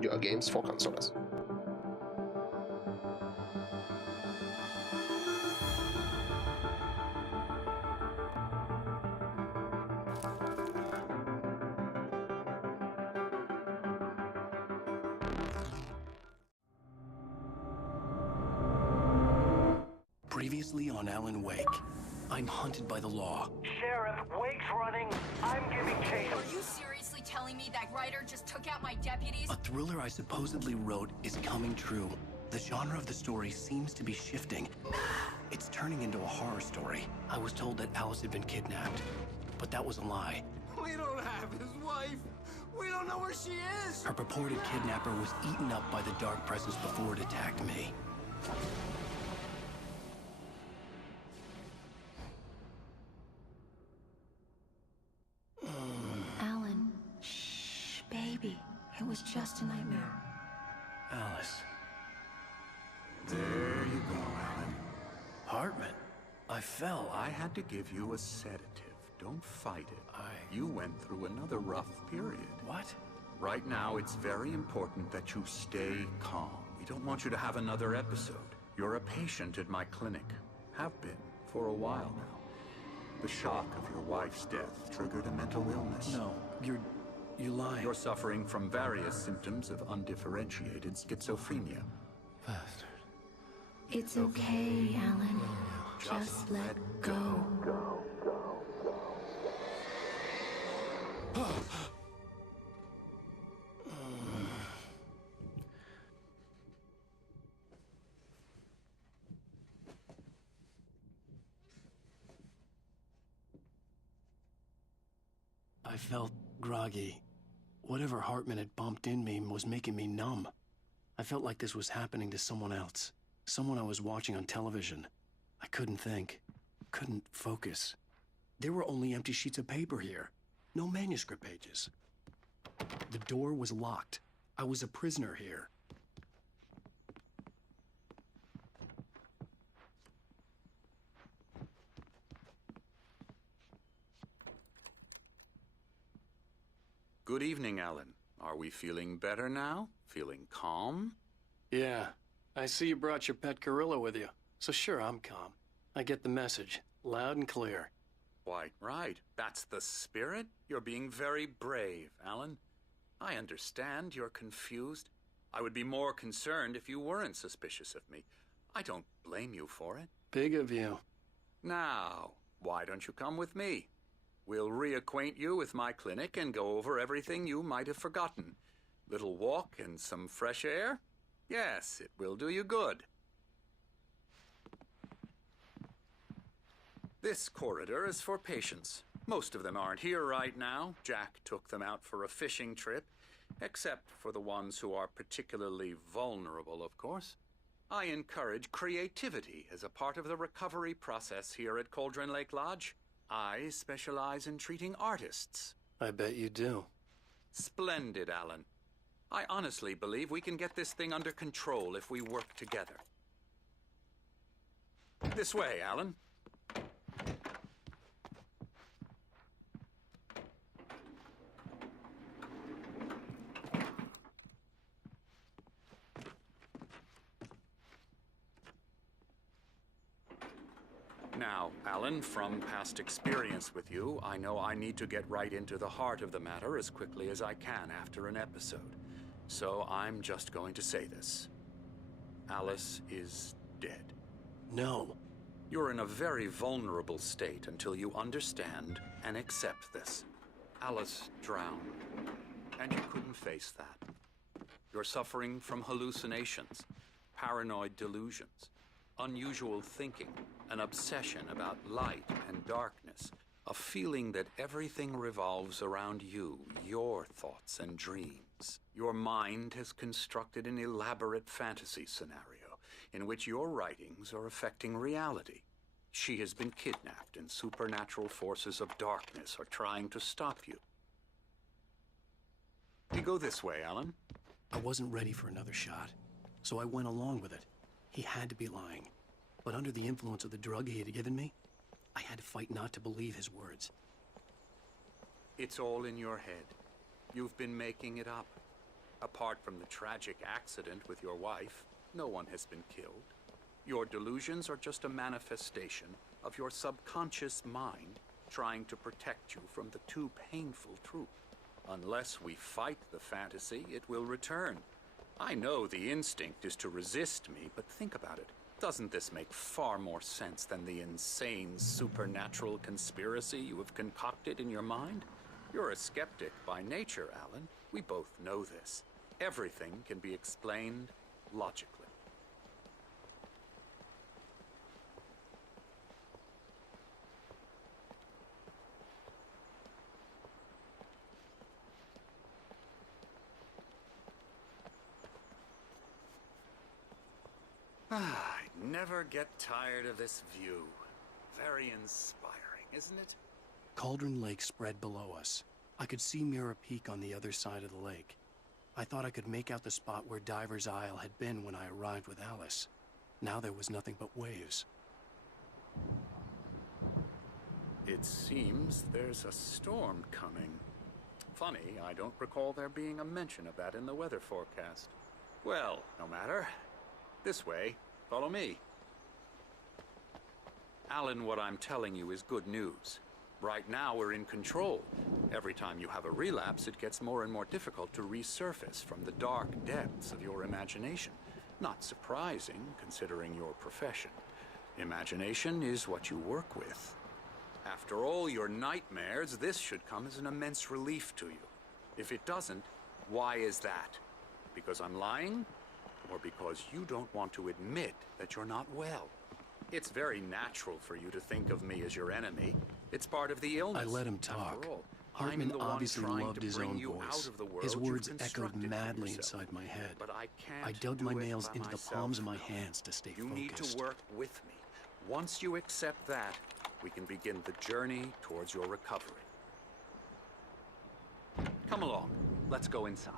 video games for consoles. Previously on Alan Wake, I'm hunted by the law. Sheriff, Wake's running. I'm giving chase. Are you seriously telling me that writer just took out my deputies? A thriller I supposedly wrote is coming true. The genre of the story seems to be shifting. It's turning into a horror story. I was told that Alice had been kidnapped, but that was a lie. We don't have his wife. We don't know where she is. Her purported kidnapper was eaten up by the dark presence before it attacked me. Alan, shh, baby. It was just a nightmare. Alice. There you go, Alan. Hartman. I fell. I had to give you a sedative. Don't fight it. You went through another rough period. What? Right now, it's very important that you stay calm. We don't want you to have another episode. You're a patient at my clinic. Have been for a while now. The shock of your wife's death triggered a mental illness. No, you're lying. You're suffering from various symptoms of undifferentiated schizophrenia. Bastard. It's okay, Alan. Just let go. I felt groggy. Whatever Hartman had bumped in me was making me numb. I felt like this was happening to someone else. Someone I was watching on television. I couldn't think. Couldn't focus. There were only empty sheets of paper here. No manuscript pages. The door was locked. I was a prisoner here. Good evening, Alan. Are we feeling better now? Feeling calm? Yeah. I see you brought your pet gorilla with you. So sure, I'm calm. I get the message. Loud and clear. Quite right. That's the spirit. You're being very brave, Alan. I understand you're confused. I would be more concerned if you weren't suspicious of me. I don't blame you for it. Big of you. Now, why don't you come with me? We'll reacquaint you with my clinic and go over everything you might have forgotten. Little walk and some fresh air? Yes, it will do you good. This corridor is for patients. Most of them aren't here right now. Jack took them out for a fishing trip, except for the ones who are particularly vulnerable, of course. I encourage creativity as a part of the recovery process here at Cauldron Lake Lodge. I specialize in treating artists. I bet you do. Splendid, Alan. I honestly believe we can get this thing under control if we work together. This way, Alan. Now, Alan, from past experience with you, I know I need to get right into the heart of the matter as quickly as I can after an episode. So I'm just going to say this. Alice is dead. No. You're in a very vulnerable state until you understand and accept this. Alice drowned, and you couldn't face that. You're suffering from hallucinations, paranoid delusions, unusual thinking, an obsession about light and darkness, a feeling that everything revolves around you, your thoughts and dreams. Your mind has constructed an elaborate fantasy scenario in which your writings are affecting reality. She has been kidnapped and supernatural forces of darkness are trying to stop you. You go this way, Alan. I wasn't ready for another shot, so I went along with it. He had to be lying. But under the influence of the drug he had given me, I had to fight not to believe his words. It's all in your head. You've been making it up. Apart from the tragic accident with your wife, no one has been killed. Your delusions are just a manifestation of your subconscious mind trying to protect you from the too painful truth. Unless we fight the fantasy, it will return. I know the instinct is to resist me, but think about it. Doesn't this make far more sense than the insane supernatural conspiracy you have concocted in your mind? You're a skeptic by nature, Alan. We both know this. Everything can be explained logically. I never get tired of this view. Very inspiring, isn't it? Cauldron Lake spread below us. I could see Mirror Peak on the other side of the lake. I thought I could make out the spot where Diver's Isle had been when I arrived with Alice. Now there was nothing but waves. It seems there's a storm coming. Funny, I don't recall there being a mention of that in the weather forecast. Well, no matter. This way. Follow me. Alan, what I'm telling you is good news. Right now, we're in control. Every time you have a relapse, it gets more and more difficult to resurface from the dark depths of your imagination. Not surprising, considering your profession. Imagination is what you work with. After all your nightmares, this should come as an immense relief to you. If it doesn't, why is that? Because I'm lying? Or because you don't want to admit that you're not well? It's very natural for you to think of me as your enemy. It's part of the illness. I let him talk. After all, Hartman I'm the one obviously trying loved to his bring own you voice. out of the world His you've words echoed constructed for madly yourself. inside my head. But I can't I dug do my it nails by into the myself. palms of my hands to stay You focused. need to work with me. Once you accept that, we can begin the journey towards your recovery. Come along. Let's go inside.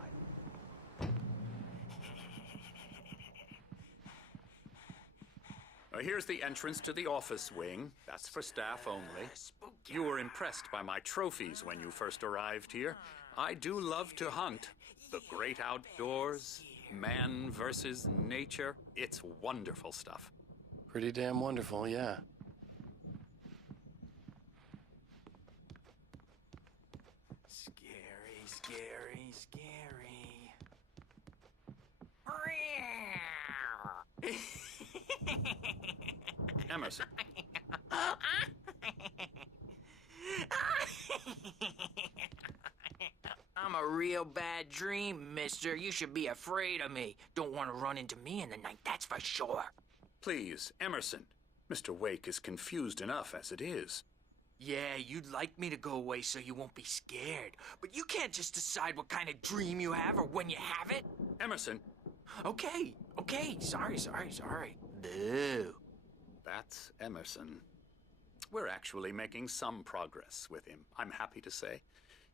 Here's the entrance to the office wing. That's for staff only. You were impressed by my trophies when you first arrived here. I do love to hunt. The great outdoors, man versus nature. It's wonderful stuff. Pretty damn wonderful, yeah. Scary, scary, scary. Emerson. I'm a real bad dream, mister. You should be afraid of me. Don't want to run into me in the night, that's for sure. Please, Emerson. Mr. Wake is confused enough as it is. Yeah, you'd like me to go away so you won't be scared. But you can't just decide what kind of dream you have or when you have it. Emerson. Okay, sorry. Boo. That's Emerson. We're actually making some progress with him, I'm happy to say.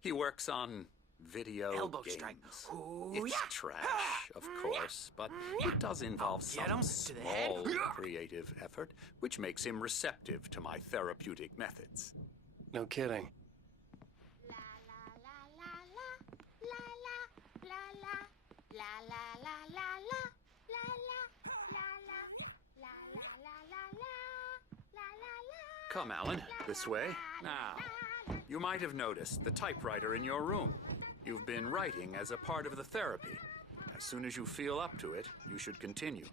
He works on video Elbow games. strike. Ooh, It's yeah. trash, of course, but it does involve Get him some to the head. small creative effort, which makes him receptive to my therapeutic methods. No kidding. Come, Alan, this way. Now, you might have noticed the typewriter in your room. You've been writing as a part of the therapy. As soon as you feel up to it, you should continue.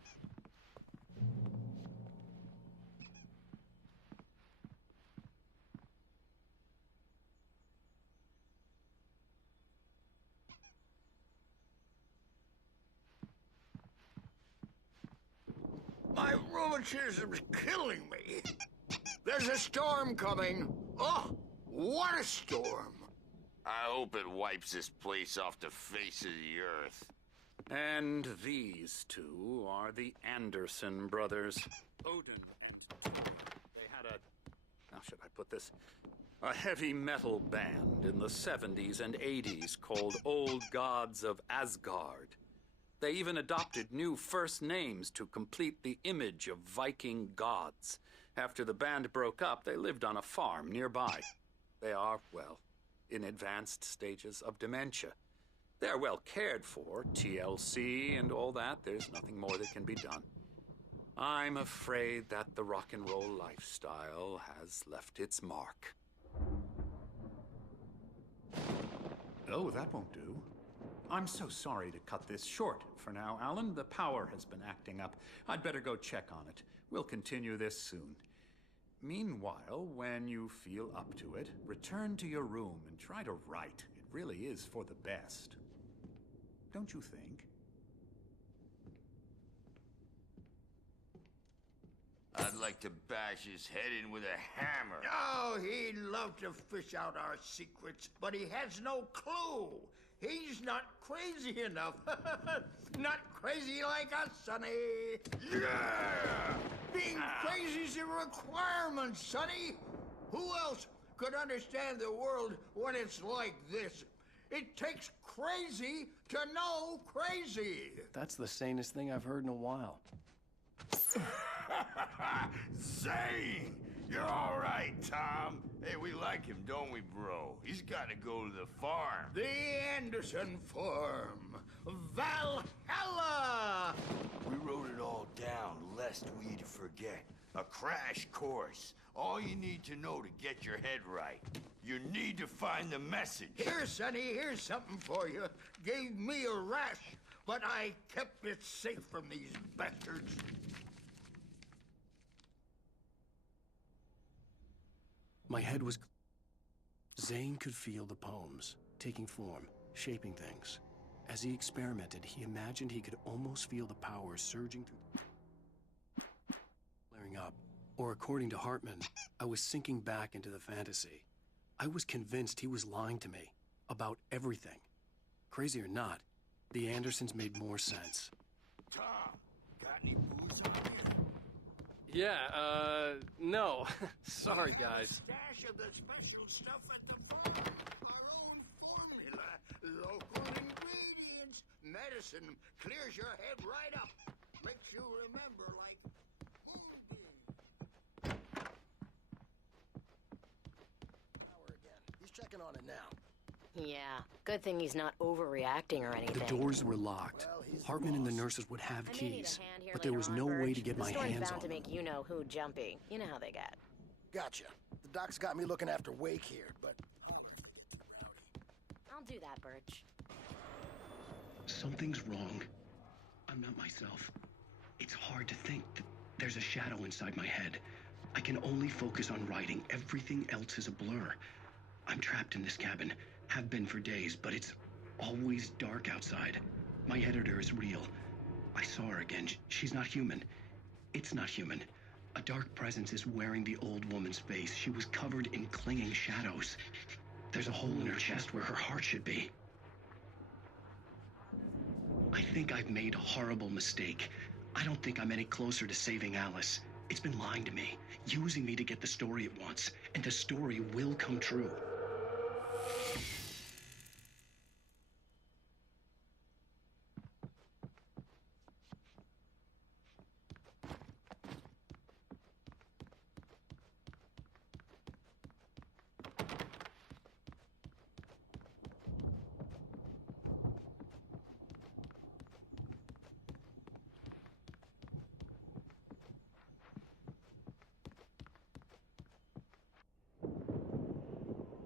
My rheumatism's killing me. There's a storm coming. Oh, what a storm. I hope it wipes this place off the face of the earth. And these two are the Anderson brothers. Odin and they had a, how should I put this? A heavy metal band in the 70s and 80s called Old Gods of Asgard. They even adopted new first names to complete the image of Viking gods. After the band broke up, they lived on a farm nearby. They are, well, in advanced stages of dementia. They're well cared for, TLC and all that. There's nothing more that can be done. I'm afraid that the rock and roll lifestyle has left its mark. Oh, that won't do. I'm so sorry to cut this short for now, Alan. The power has been acting up. I'd better go check on it. We'll continue this soon. Meanwhile, when you feel up to it, return to your room and try to write. It really is for the best. Don't you think? I'd like to bash his head in with a hammer. Oh, he'd love to fish out our secrets, but he has no clue. He's not crazy enough. Not crazy like us, Sonny. Yeah! Being crazy's a requirement, Sonny. Who else could understand the world when it's like this? It takes crazy to know crazy. That's the sanest thing I've heard in a while. Zane! You're all right, Tom. Hey, we like him, don't we, bro? He's got to go to the farm. The Anderson Farm. Valhalla! We wrote it all down lest we'd forget. A crash course. All you need to know to get your head right. You need to find the message. Here, Sonny, here's something for you. Gave me a rash, but I kept it safe from these bastards. My head was... Zane could feel the poems, taking form, shaping things. As he experimented, he imagined he could almost feel the power surging through... flaring up. Or according to Hartman, I was sinking back into the fantasy. I was convinced he was lying to me about everything. Crazy or not, the Andersons made more sense. Tom, got any booze on you? Yeah, no. Sorry, guys. Stash of the special stuff at the farm. Our own formula. Local ingredients. Medicine clears your head right up. Makes you remember like moonbeam. Power again. He's checking on it now. Yeah, good thing he's not overreacting or anything. The doors were locked. Well, Hartman and the nurses would have I may need a keys, hand here but there later was on, no way Burge. to get The my story's hands bound on to them. make you-know-who jumpy. You know how they get. Gotcha. The doc's got me looking after Wake here, but... I'll do that, Birch. Something's wrong. I'm not myself. It's hard to think that there's a shadow inside my head. I can only focus on writing. Everything else is a blur. I'm trapped in this cabin. Have been for days, but it's always dark outside. My editor is real. I saw her again. She's not human. It's not human. A dark presence is wearing the old woman's face. She was covered in clinging shadows. There's a hole in her chest where her heart should be. I think I've made a horrible mistake. I don't think I'm any closer to saving Alice. It's been lying to me, using me to get the story it wants, and the story will come true.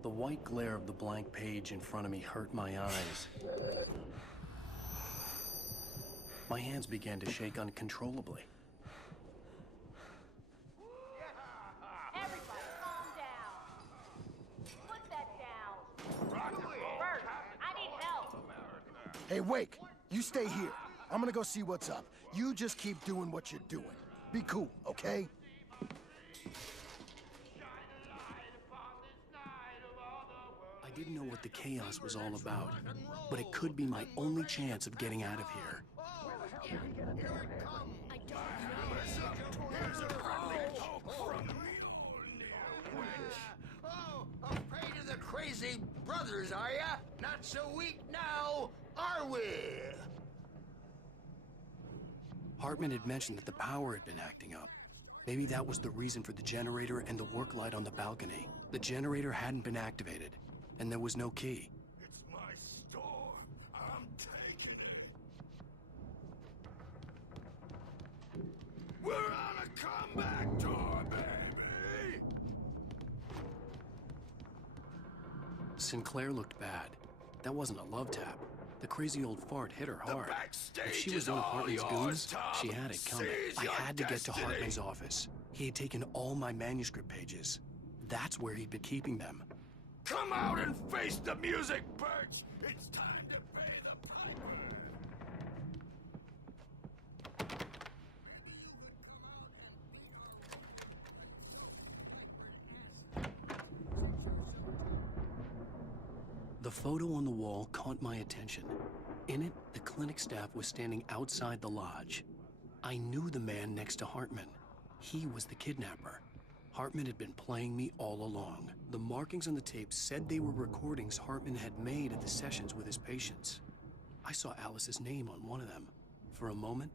The white glare of the blank page in front of me hurt my eyes. My hands began to shake uncontrollably. Everybody, calm down. Put that down. Bert, I need help. Hey, Wake, you stay here. I'm gonna go see what's up. You just keep doing what you're doing. Be cool, okay? I didn't know what the chaos was all about, but it could be my only chance of getting out of here. Here it comes. I don't Here's a friendly poke from me, Oh, afraid of the crazy brothers, are ya? Not so weak now, are we? Hartman had mentioned that the power had been acting up. Maybe that was the reason for the generator and the work light on the balcony. The generator hadn't been activated, and there was no key. It's my store. Sinclair looked bad. That wasn't a love tap. The crazy old fart hit her hard. If she was one of Hartman's goons, she had it coming. I had to get to Hartman's office. He had taken all my manuscript pages. That's where he'd been keeping them. Come out and face the music, birds! It's time to pay the piper! The photo on the wall caught my attention. In it, the clinic staff was standing outside the lodge. I knew the man next to Hartman. He was the kidnapper. Hartman had been playing me all along. The markings on the tape said they were recordings Hartman had made at the sessions with his patients. I saw Alice's name on one of them. For a moment,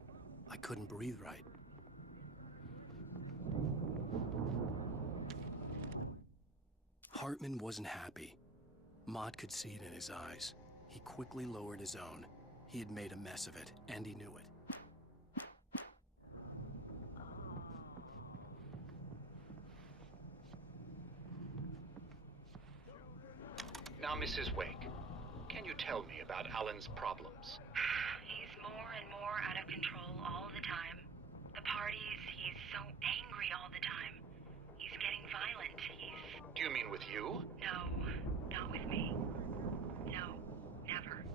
I couldn't breathe right. Hartman wasn't happy. Maude could see it in his eyes. He quickly lowered his own. He had made a mess of it, and he knew it. Now, Mrs. Wake, can you tell me about Alan's problems? He's more and more out of control all the time. The parties, he's so angry all the time. He's getting violent. Do you mean with you? No, not with me. No, never.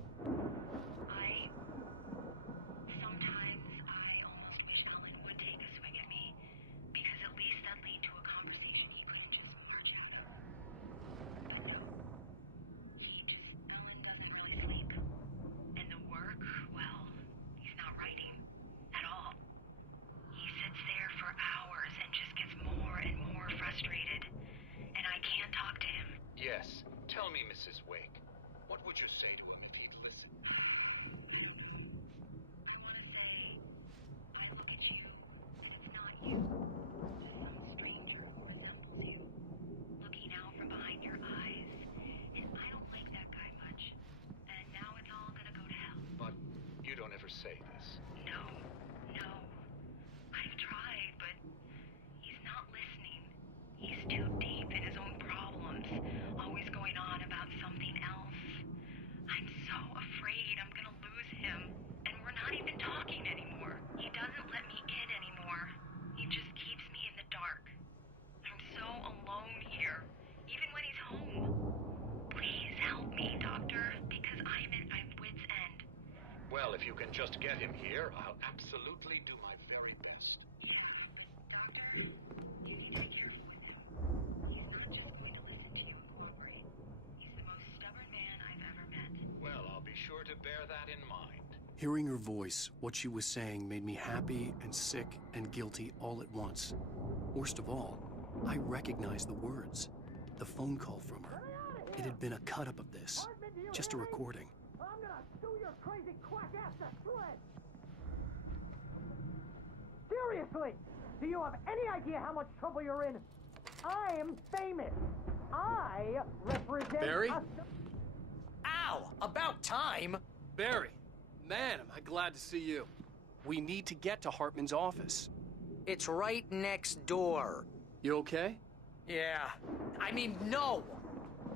Sometimes I almost wish Alan would take a swing at me, because at least that lead to a conversation he couldn't just march out of. But no. Alan doesn't really sleep. And the work, well, he's not writing at all. He sits there for hours and just gets more and more frustrated. And I can't talk to him. Yes. Tell me, Mrs. Wake, what would you say to him if he'd listen? I don't know. I want to say, I look at you, and it's not you. Just some stranger who resembles you. Looking out from behind your eyes. And I don't like that guy much. And now it's all gonna go to hell. But you don't ever say this. No. I've tried, but he's not listening. He's too deep in his own problems, always going on about something else. I'm so afraid I'm gonna lose him, and we're not even talking anymore. He doesn't let me in anymore. He just keeps me in the dark. I'm so alone here, even when he's home. Please help me, Doctor, because I'm at my wit's end. Well, if you can just get him here, I'll absolutely do my very best. Yeah, but Doctor, you need to be careful with him. He's not just going to listen to you and cooperate. He's the most stubborn man I've ever met. Well, I'll be sure to bear that in mind. Hearing her voice, what she was saying made me happy and sick and guilty all at once. Worst of all, I recognized the words. The phone call from her. It had been a cut-up of this. Just a recording. I'm gonna sue your crazy quack ass to shreds! Seriously! Do you have any idea how much trouble you're in? I am famous! I represent Barry? Ow! About time! Barry, man, am I glad to see you. We need to get to Hartman's office. It's right next door. You okay? Yeah. I mean, no!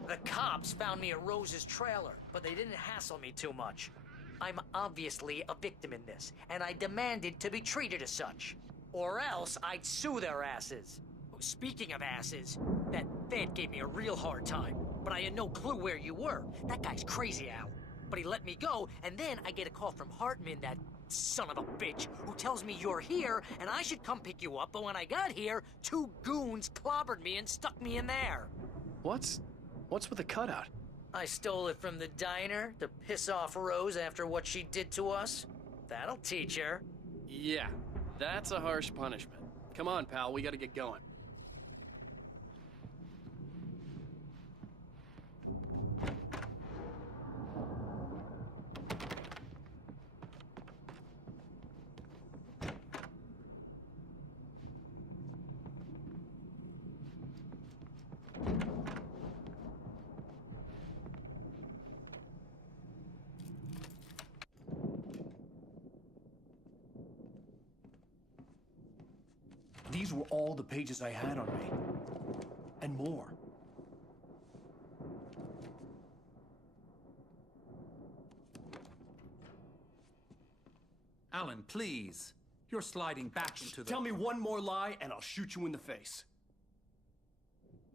The cops found me at Rose's trailer, but they didn't hassle me too much. I'm obviously a victim in this, and I demanded to be treated as such. Or else I'd sue their asses. Speaking of asses, that Fed gave me a real hard time, but I had no clue where you were. That guy's crazy, Al. But he let me go, and then I get a call from Hartman, that son of a bitch, who tells me you're here, and I should come pick you up, but when I got here, 2 goons clobbered me and stuck me in there. What's with the cutout? I stole it from the diner to piss off Rose after what she did to us. That'll teach her. Yeah, that's a harsh punishment. Come on, pal, we gotta get going. These were all the pages I had on me. And more. Alan, please. You're sliding back into the... Tell me one more lie and I'll shoot you in the face.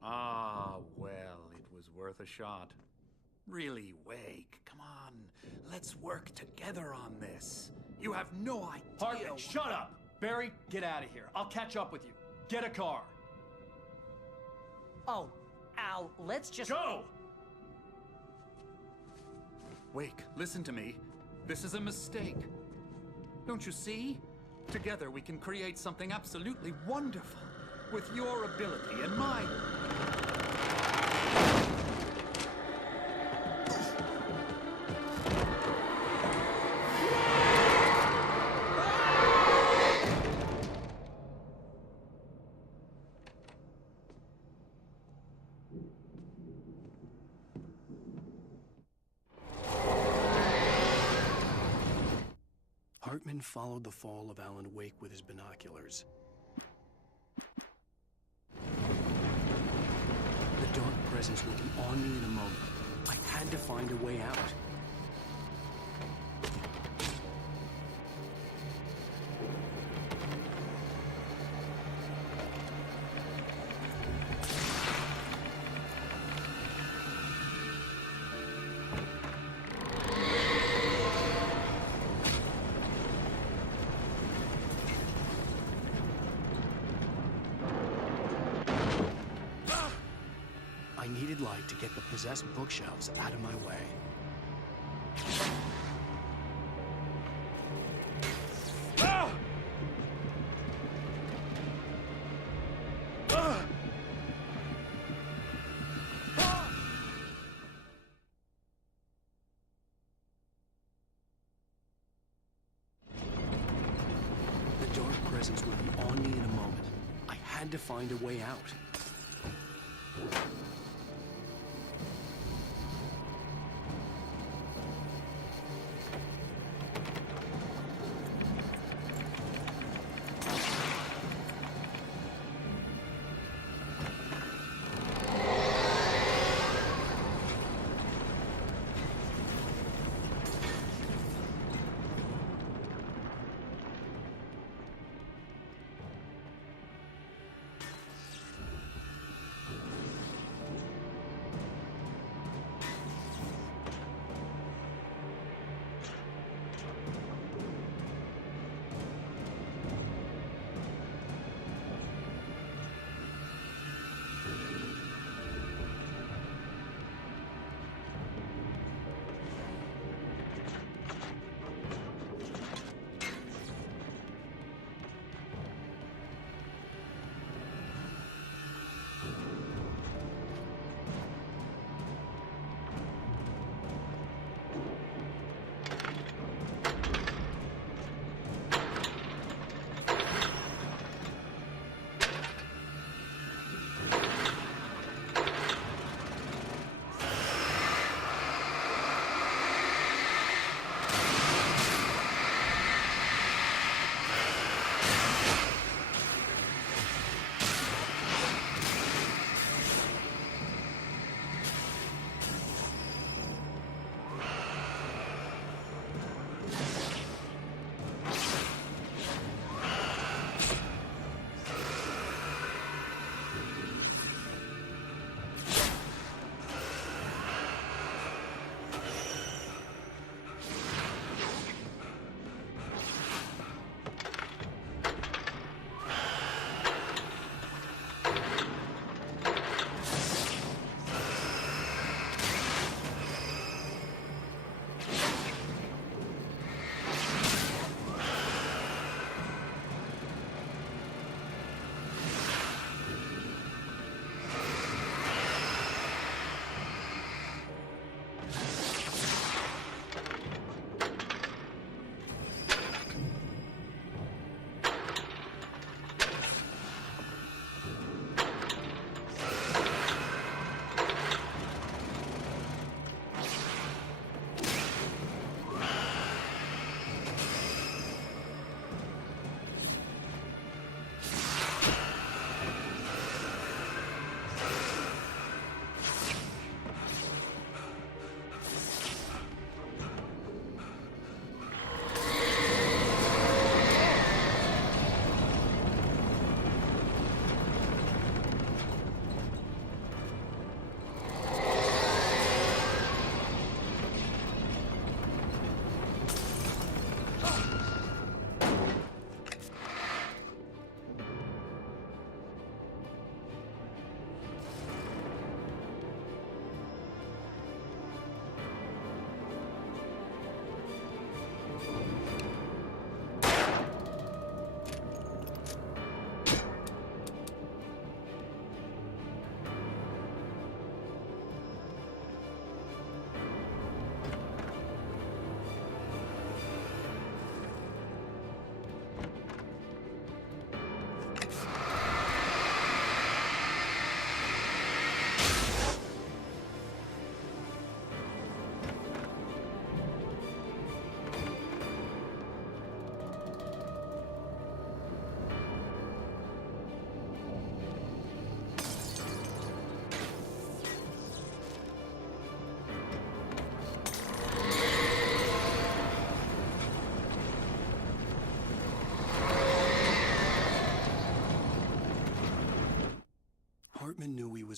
Ah, well, it was worth a shot. Really, Wake, come on. Let's work together on this. You have no idea... Hartman, shut up! Barry, get out of here. I'll catch up with you. Get a car. Oh, Al, let's just... Go! Wake, listen to me. This is a mistake. Don't you see? Together we can create something absolutely wonderful. With your ability and mine. Hartman followed the fall of Alan Wake with his binoculars. The dark presence would be on me in a moment. I had to find a way out. I needed light to get the possessed bookshelves out of my way. The dark presence would be on me in a moment. I had to find a way out.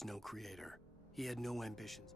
was no creator. He had no ambitions.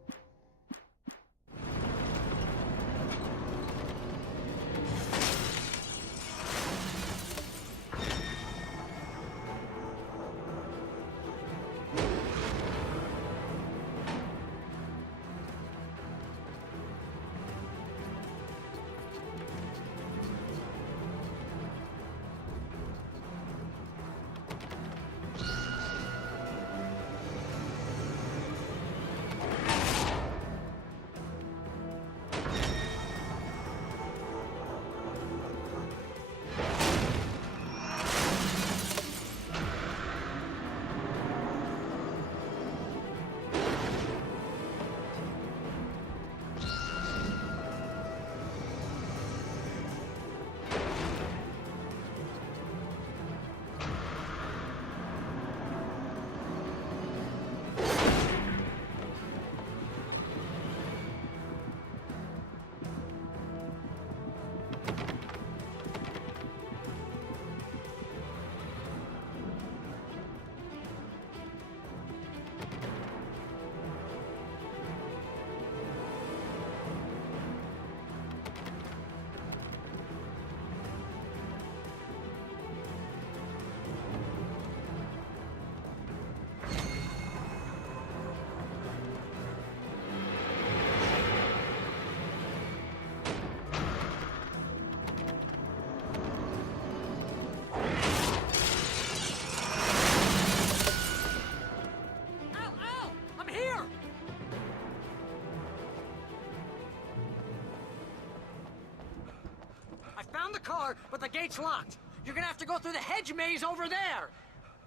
Found the car, but the gate's locked. You're gonna have to go through the hedge maze over there.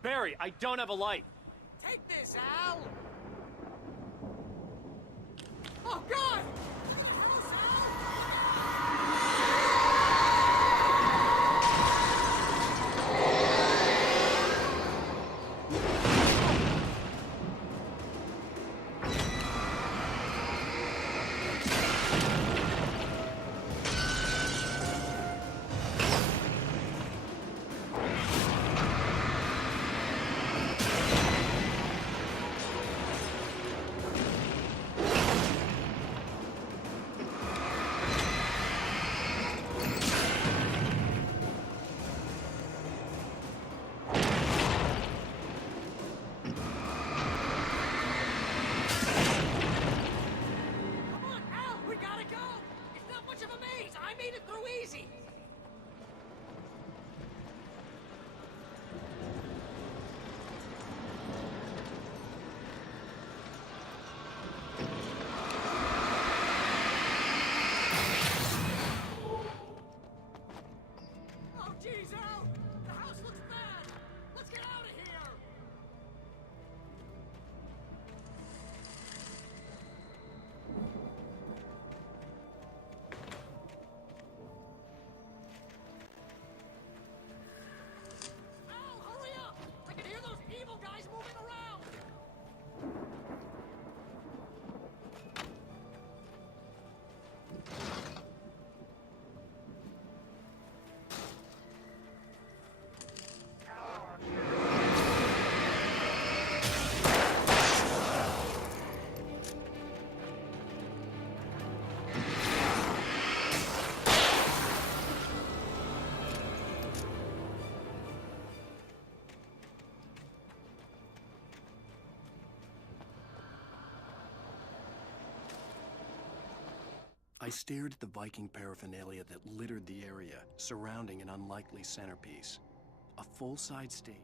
Barry, I don't have a light. Take this, Al. Oh, God! I stared at the Viking paraphernalia that littered the area, surrounding an unlikely centerpiece. A full-size stage.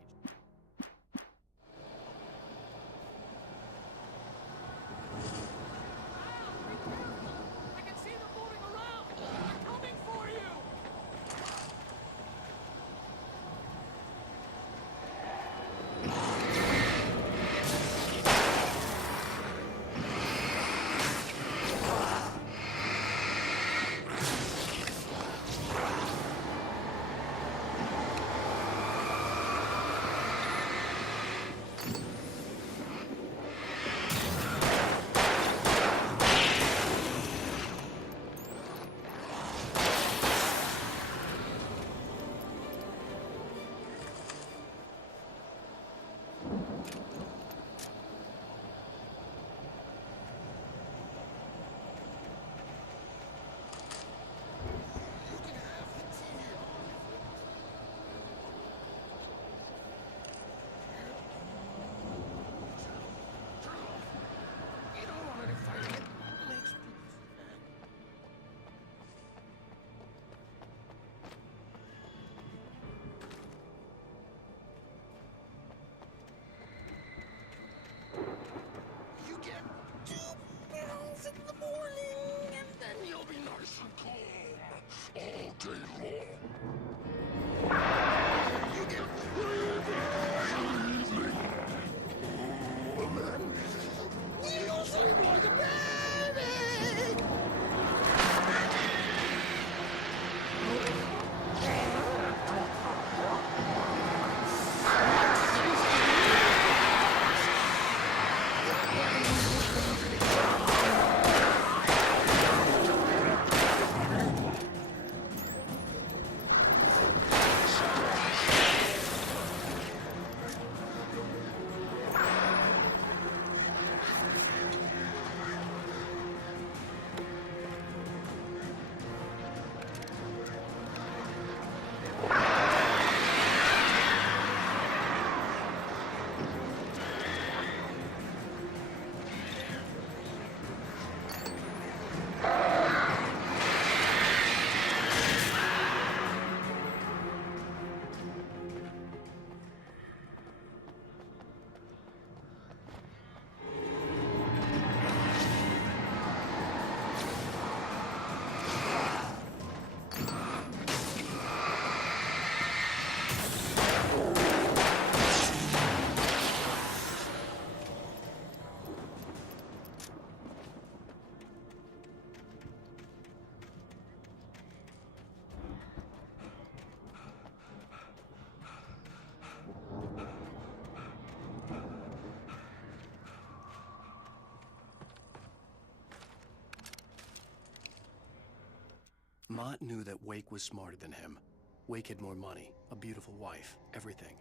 Mott knew that Wake was smarter than him. Wake had more money, a beautiful wife, everything.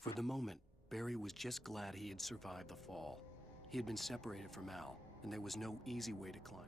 For the moment, Barry was just glad he had survived the fall. He had been separated from Al, and there was no easy way to climb.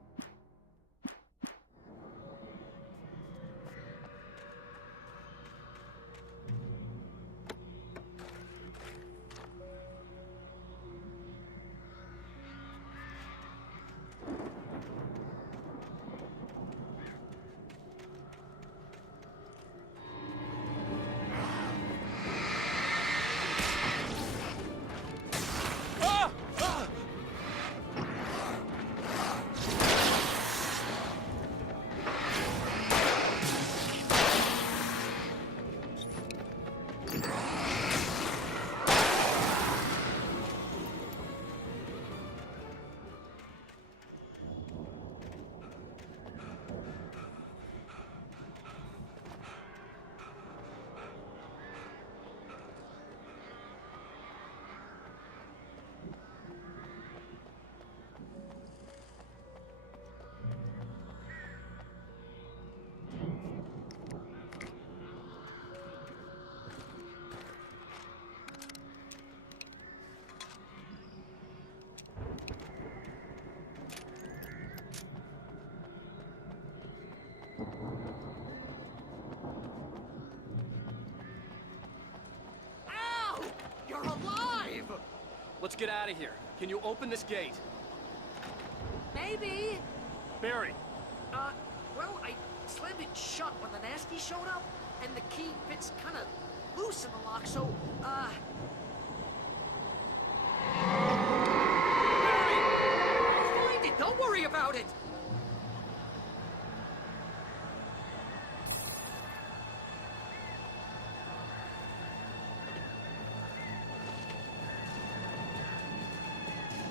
You're alive! Let's get out of here. Can you open this gate? Maybe. Barry! Well, I slammed it shut when the nasty showed up, and the key fits kind of loose in the lock, so, Barry! I'll find it! Don't worry about it!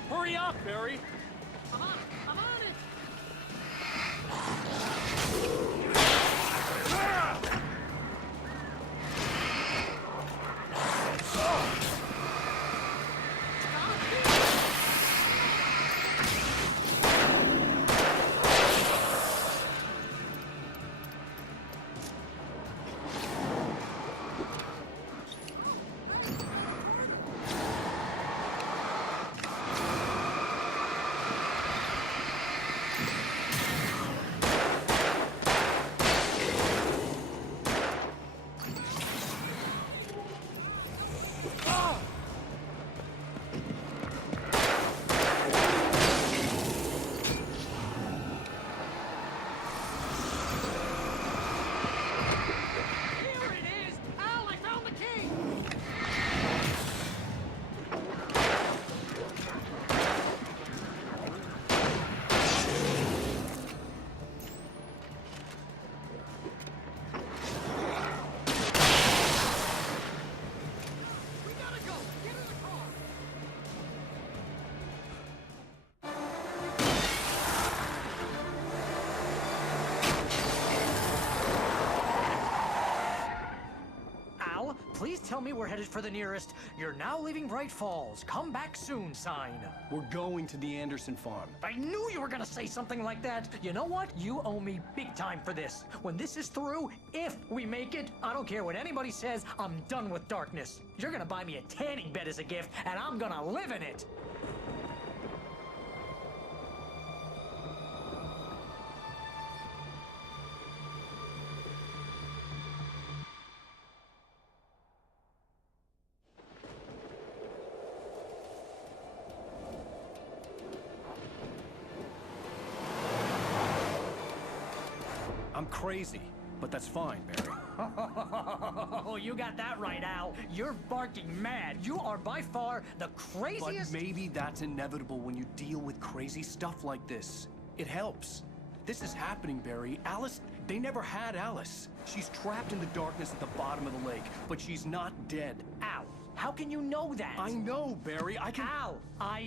Hurry up, Barry! I'm on it! Please tell me we're headed for the nearest "You're now leaving Bright Falls. Come back soon" sign. We're going to the Anderson farm. I knew you were gonna say something like that. You know what? You owe me big time for this. When this is through, if we make it, I don't care what anybody says, I'm done with darkness. You're gonna buy me a tanning bed as a gift, and I'm gonna live in it. I'm crazy, but that's fine, Barry. Oh, you got that right, Al. You're barking mad. You are by far the craziest... But maybe that's inevitable when you deal with crazy stuff like this. It helps. This is happening, Barry. Alice, they never had Alice. She's trapped in the darkness at the bottom of the lake, but she's not dead. Al, how can you know that? I know, Barry. I can... Al,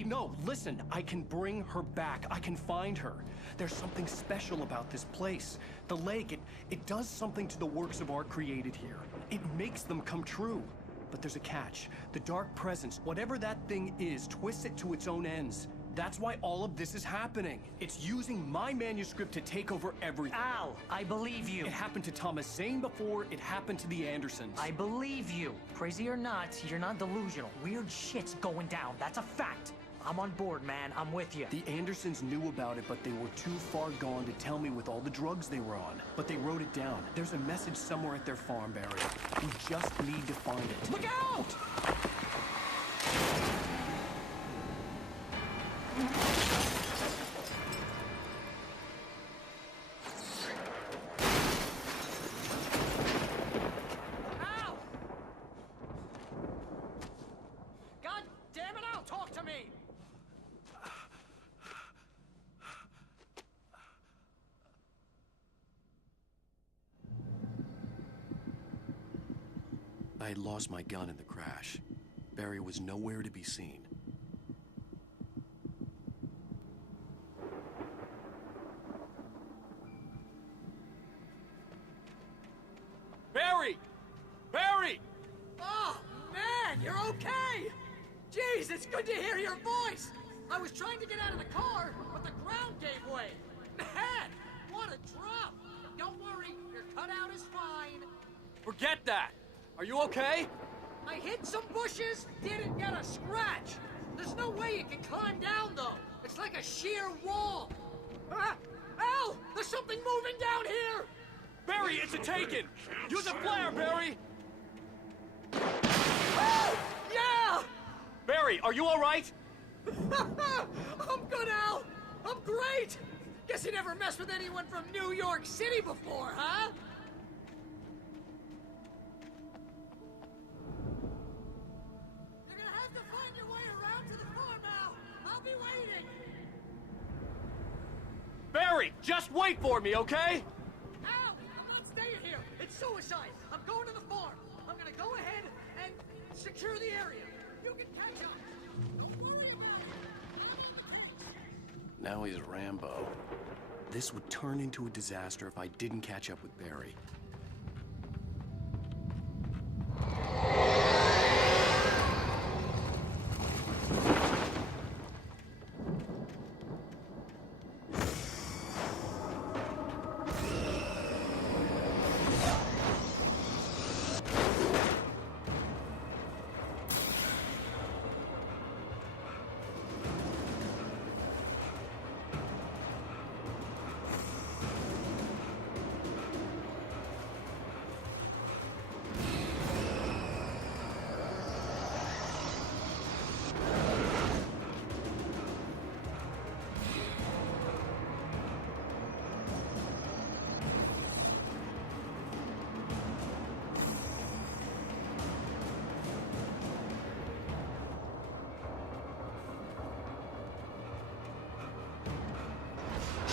No, listen. I can bring her back. I can find her. There's something special about this place. The lake, it does something to the works of art created here. It makes them come true. But there's a catch. The dark presence, whatever that thing is, twists it to its own ends. That's why all of this is happening. It's using my manuscript to take over everything. Al, I believe you. It happened to Thomas Zane before, it happened to the Andersons. I believe you. Crazy or not, you're not delusional. Weird shit's going down. That's a fact. I'm on board, man. I'm with you. The Andersons knew about it, but they were too far gone to tell me with all the drugs they were on. But they wrote it down. There's a message somewhere at their farm, Barry. We just need to find it. Look out! Al! God damn it, Al! Talk to me! I had lost my gun in the crash. Barry was nowhere to be seen. Barry! Barry! Oh, man, you're okay! Jeez, it's good to hear your voice! I was trying to get out of the car, but the ground gave way. Man, what a drop! Don't worry, your cutout is fine. Forget that! Are you okay? I hit some bushes, didn't get a scratch. There's no way you can climb down, though. It's like a sheer wall. Ah, Al, there's something moving down here! Barry, it's a taken! Use a flare, Barry! Oh, yeah! Barry, are you all right? I'm good, Al. I'm great. Guess you never messed with anyone from New York City before, huh? You're gonna have to find your way around to the farm, Al. I'll be waiting. Barry, just wait for me, okay? Al, I'm not staying here. It's suicide. I'm going to the farm. I'm gonna go ahead and secure the area. You can catch up. Don't worry about it. Now he's Rambo. This would turn into a disaster if I didn't catch up with Barry.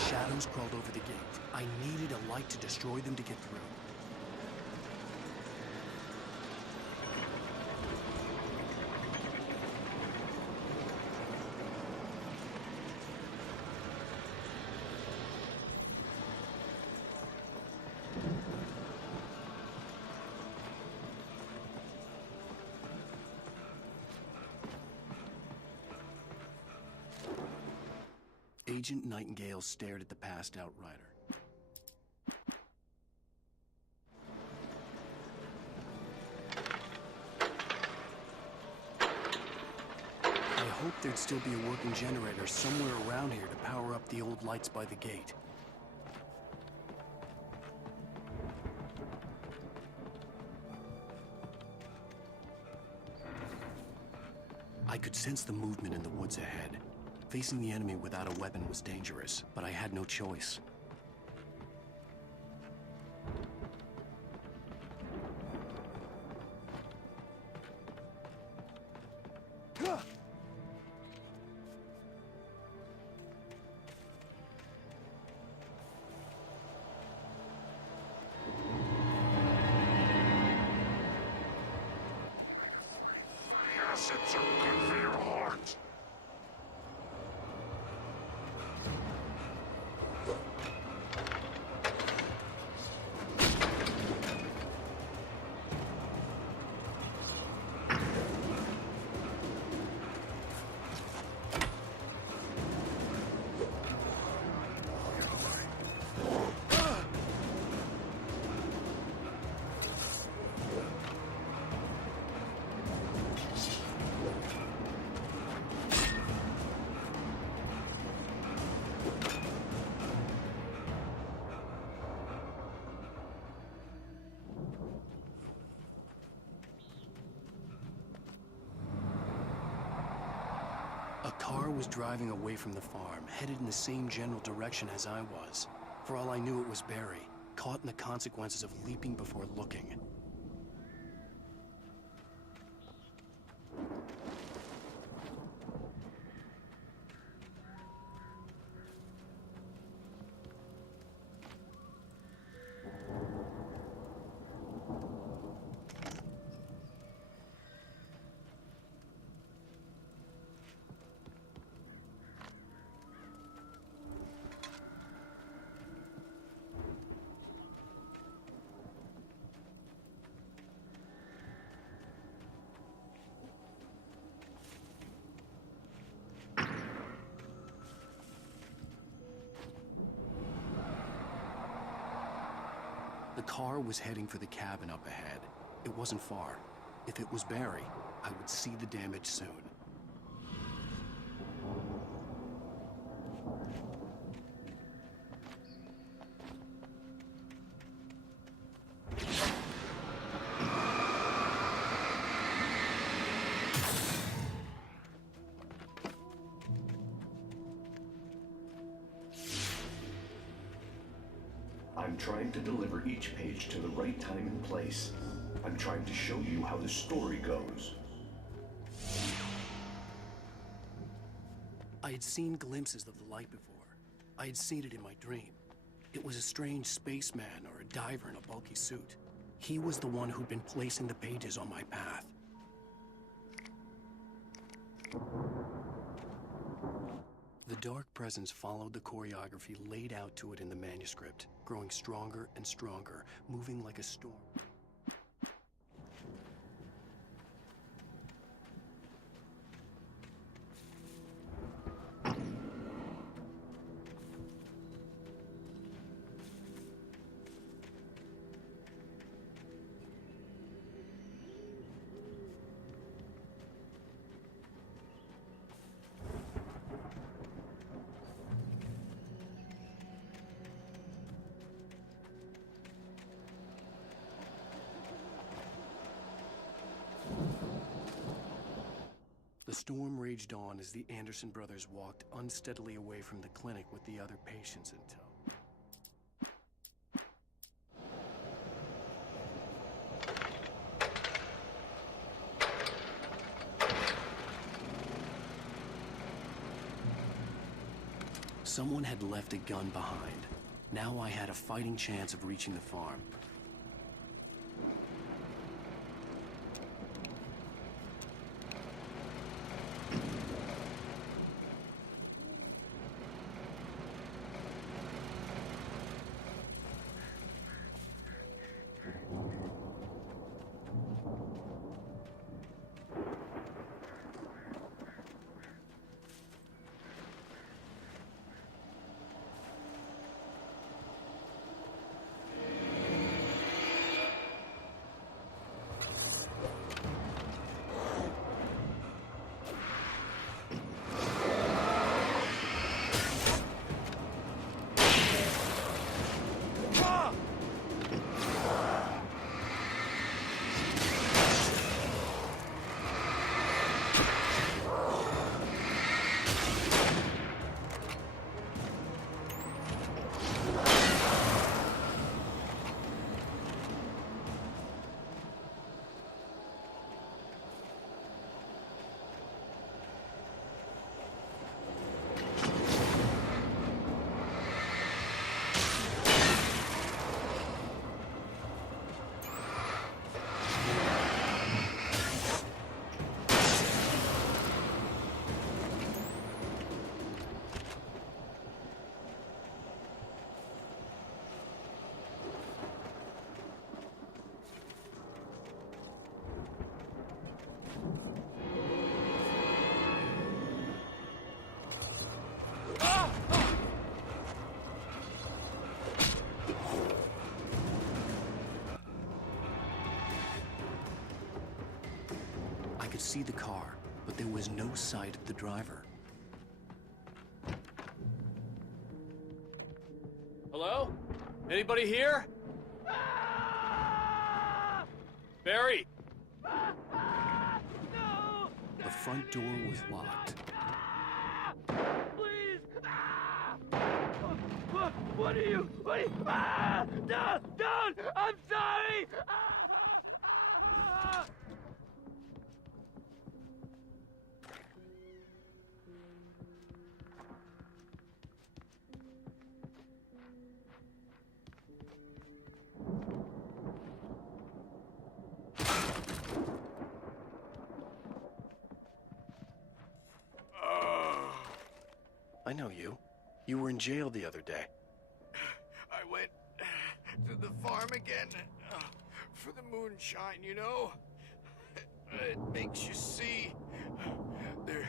Shadows crawled over the gate. I needed a light to destroy them to get through. Agent Nightingale stared at the passed-out rider. I hoped there'd still be a working generator somewhere around here to power up the old lights by the gate. I could sense the movement in the woods ahead. Facing the enemy without a weapon was dangerous, but I had no choice. Acids are good for your heart. A car was driving away from the farm, headed in the same general direction as I was. For all I knew, it was Barry, caught in the consequences of leaping before looking. The car was heading for the cabin up ahead. It wasn't far. If it was Barry, I would see the damage soon. I'm trying to deliver each page to the right time and place. I'm trying to show you how the story goes. I had seen glimpses of the light before. I had seen it in my dream. It was a strange spaceman or a diver in a bulky suit. He was the one who'd been placing the pages on my path. The dark presence followed the choreography laid out to it in the manuscript, growing stronger and stronger, moving like a storm. The storm raged on as the Anderson brothers walked unsteadily away from the clinic with the other patients in tow. Someone had left a gun behind. Now I had a fighting chance of reaching the farm. I could see the car, but there was no sight of the driver. Hello? Anybody here? Barry! The front door was locked. Please! What are you? Don't! I'm sorry! I know you. You were in jail the other day. I went to the farm again for the moonshine, you know? It makes you see. They're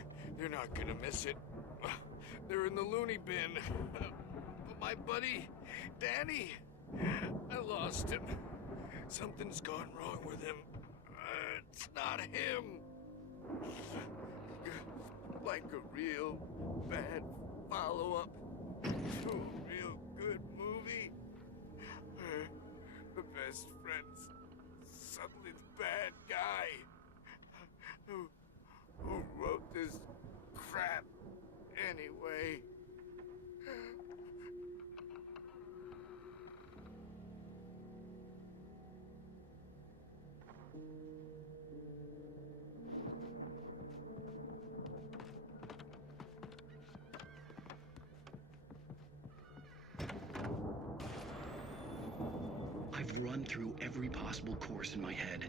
not gonna miss it. They're in the loony bin. But my buddy, Danny, I lost him. Something's gone wrong with him. It's not him. Like a real bad follow-up to a real good movie. The best friend's suddenly the bad guy. Who wrote this crap anyway? I've run through every possible course in my head.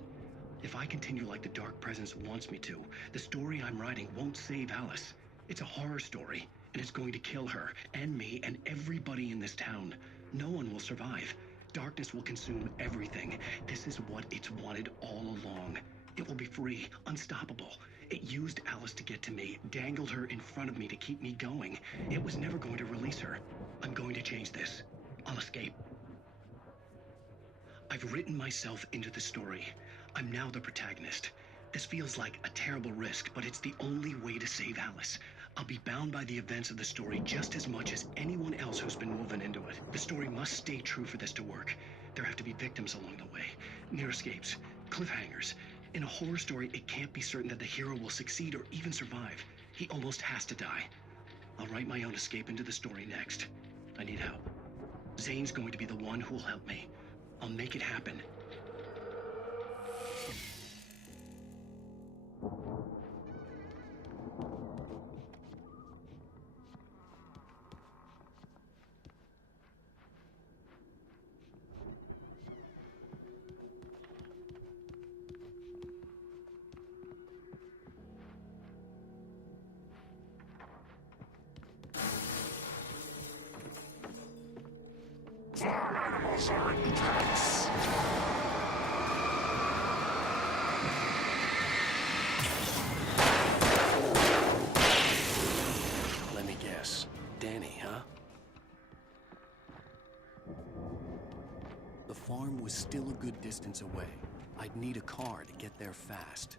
If I continue like the Dark Presence wants me to, the story I'm writing won't save Alice. It's a horror story, and it's going to kill her, and me, and everybody in this town. No one will survive. Darkness will consume everything. This is what it's wanted all along. It will be free, unstoppable. It used Alice to get to me, dangled her in front of me to keep me going. It was never going to release her. I'm going to change this. I'll escape. I've written myself into the story. I'm now the protagonist. This feels like a terrible risk, but it's the only way to save Alice. I'll be bound by the events of the story just as much as anyone else who's been woven into it. The story must stay true for this to work. There have to be victims along the way, near escapes, cliffhangers. In a horror story, it can't be certain that the hero will succeed or even survive. He almost has to die. I'll write my own escape into the story next. I need help. Zane's going to be the one who will help me. I'll make it happen. Farm animals are intense. Let me guess. Danny, huh? The farm was still a good distance away. I'd need a car to get there fast.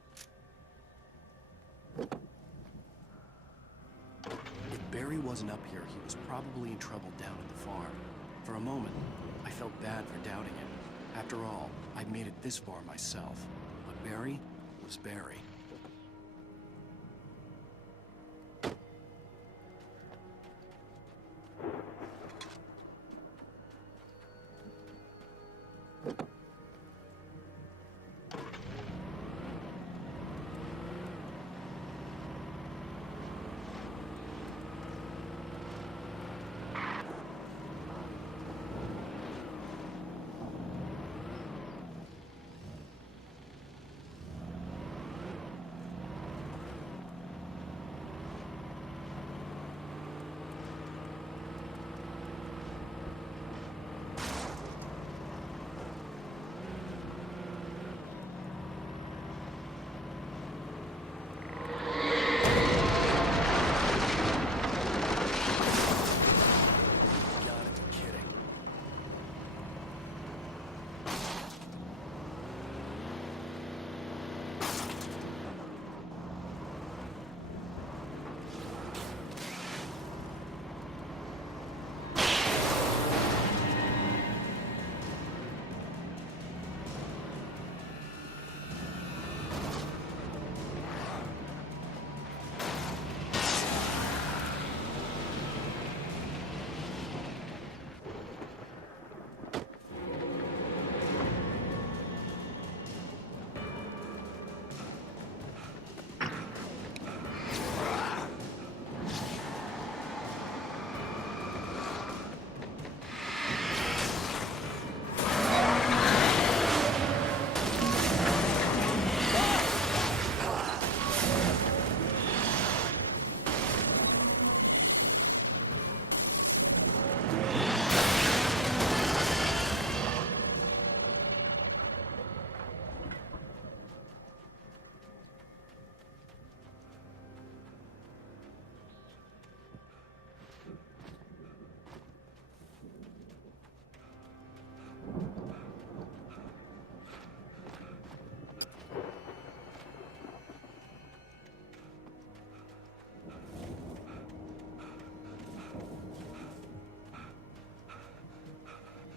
If Barry wasn't up here, he was probably in trouble down at the farm. For a moment, I felt bad for doubting him. After all, I'd made it this far myself. But Barry was Barry.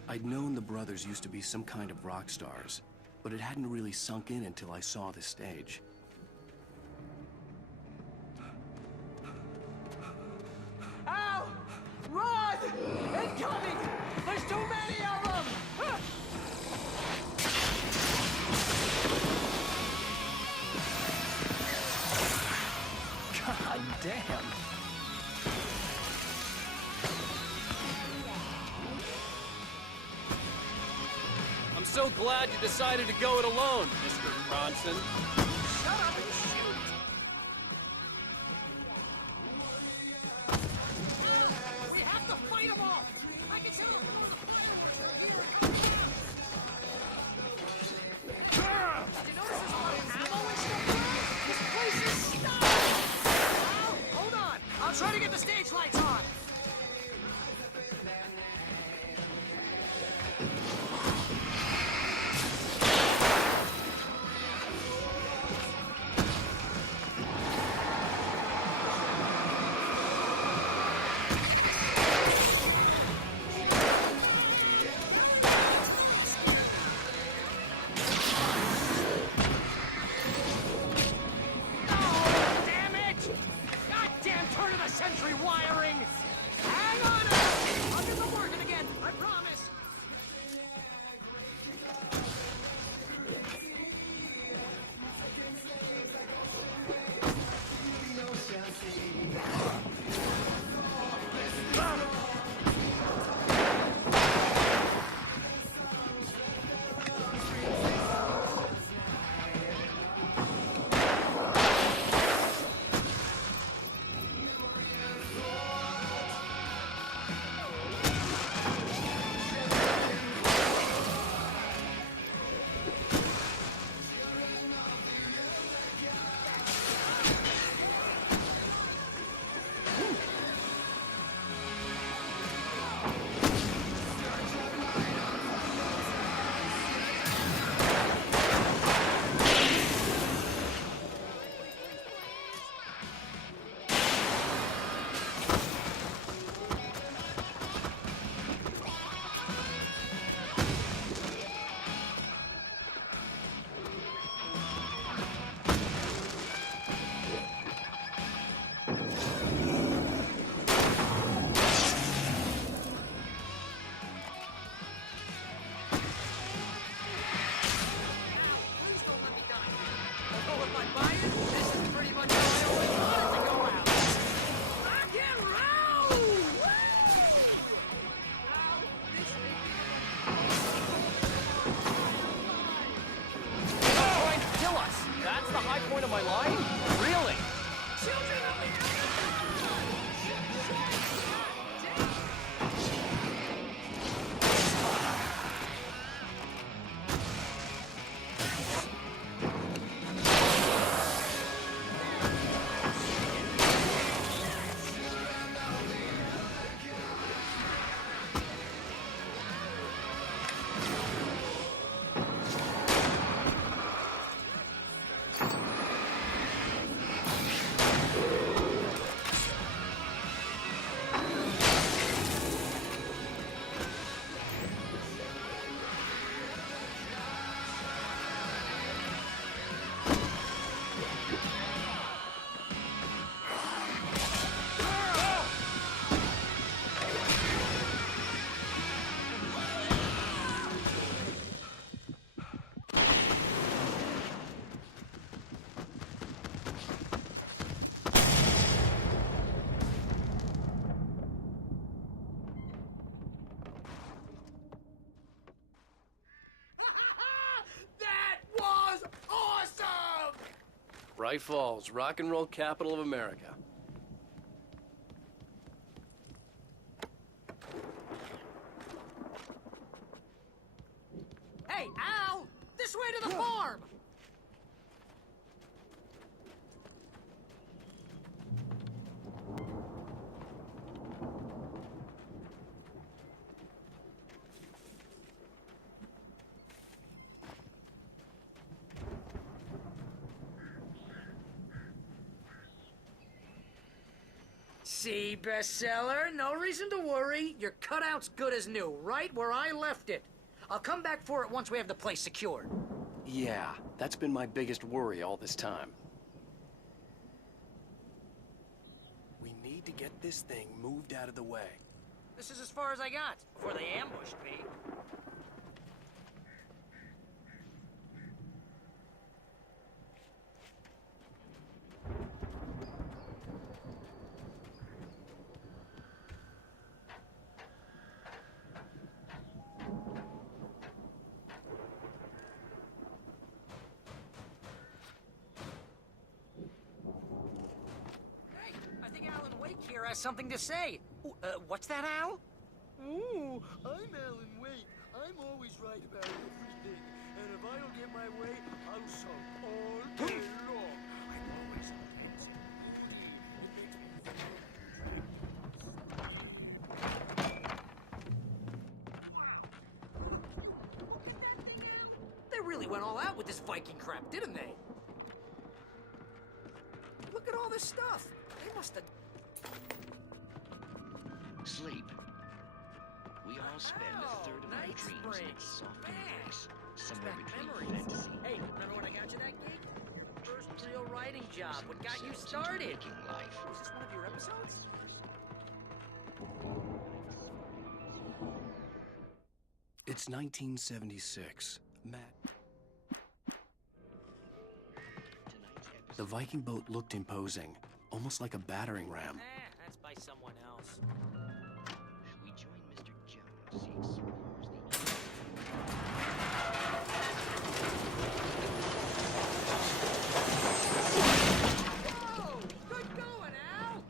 I'd known the brothers used to be some kind of rock stars, but it hadn't really sunk in until I saw the stage. Ow! Run! Incoming! There's too many of them! God damn! I'm so glad you decided to go it alone, Mr. Bronson. Shut up and shoot! Try to get the stage lights on! Bright Falls, rock and roll capital of America. Hey, Al! This way to the farm! See, bestseller? No reason to worry. Your cutout's good as new, right where I left it. I'll come back for it once we have the place secured. Yeah, that's been my biggest worry all this time. We need to get this thing moved out of the way. This is as far as I got before they ambushed me. Has something to say. What's that, Al? Ooh, I'm Alan Wake. I'm always right about everything. And if I don't get my way, I'll sulk all day long. I'm always against it. It makes me feel really went all out with this Viking crap, didn't they? Look at all this stuff. They must have... Sleep. We all spend a third of our dreams in soft embrace, somewhere between fantasy. Hey, remember when I got you that gig? Your first real writing job. What got you started? Life. Was this one of your episodes? It's 1976. Matt. The Viking boat looked imposing, almost like a battering ram. That's by someone else. We join Mr. Jones. He explores the... Whoa! Good going, Al!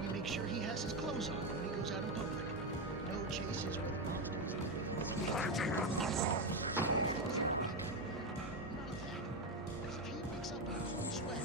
We make sure he has his clothes on when he goes out in public. No chases if he wakes up in a cold sweat.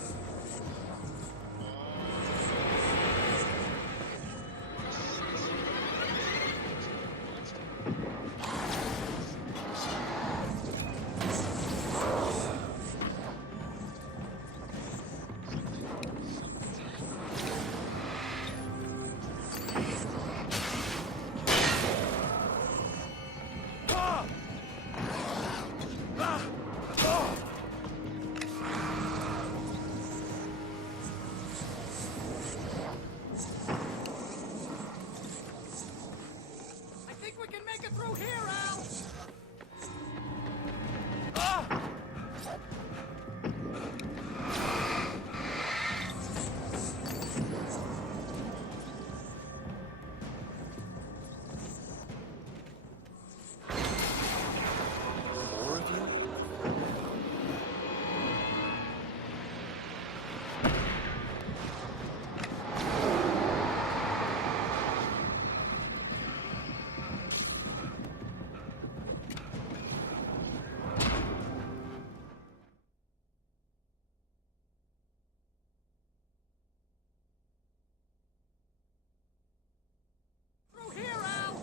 I think we can make it through here, Al! More of you? Through here, Al!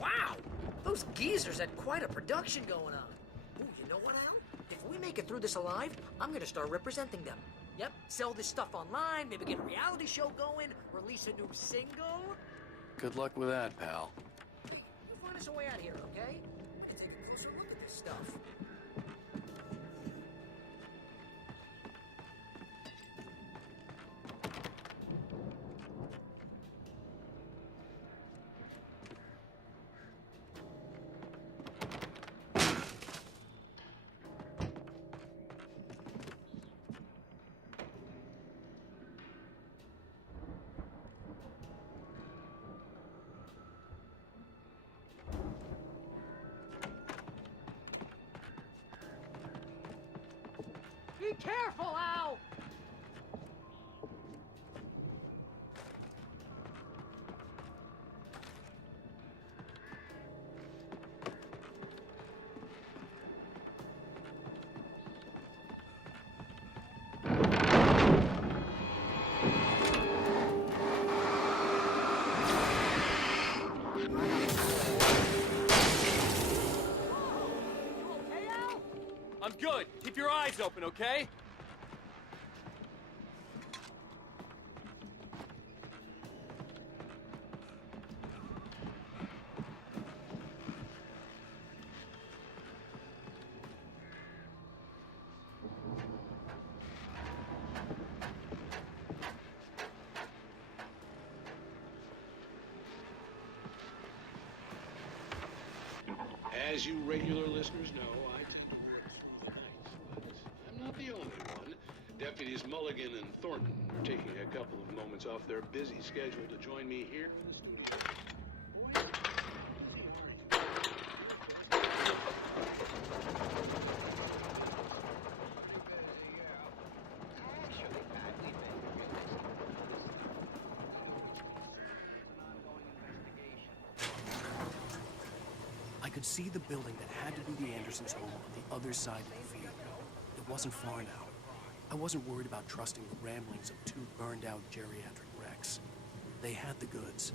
Wow! Those geezers had quite a production going on. Ooh, you know what, Al? If we make it through this alive, I'm gonna start representing them. Yep, sell this stuff online, maybe get a reality show going, release a new single. Good luck with that, pal. Hey, you find us a way out here, okay? We can take a closer look at this stuff. careful, Al! I'm good. Keep your eyes open, okay? As you regular listeners know, I tend to work through the night, but I'm not the only one. Deputies Mulligan and Thornton are taking a couple of moments off their busy schedule to join me here in the studio. I could see the building that had to be the Andersons' home on the other side of the field. It wasn't far now. I wasn't worried about trusting the ramblings of two burned-out geriatric wrecks. They had the goods.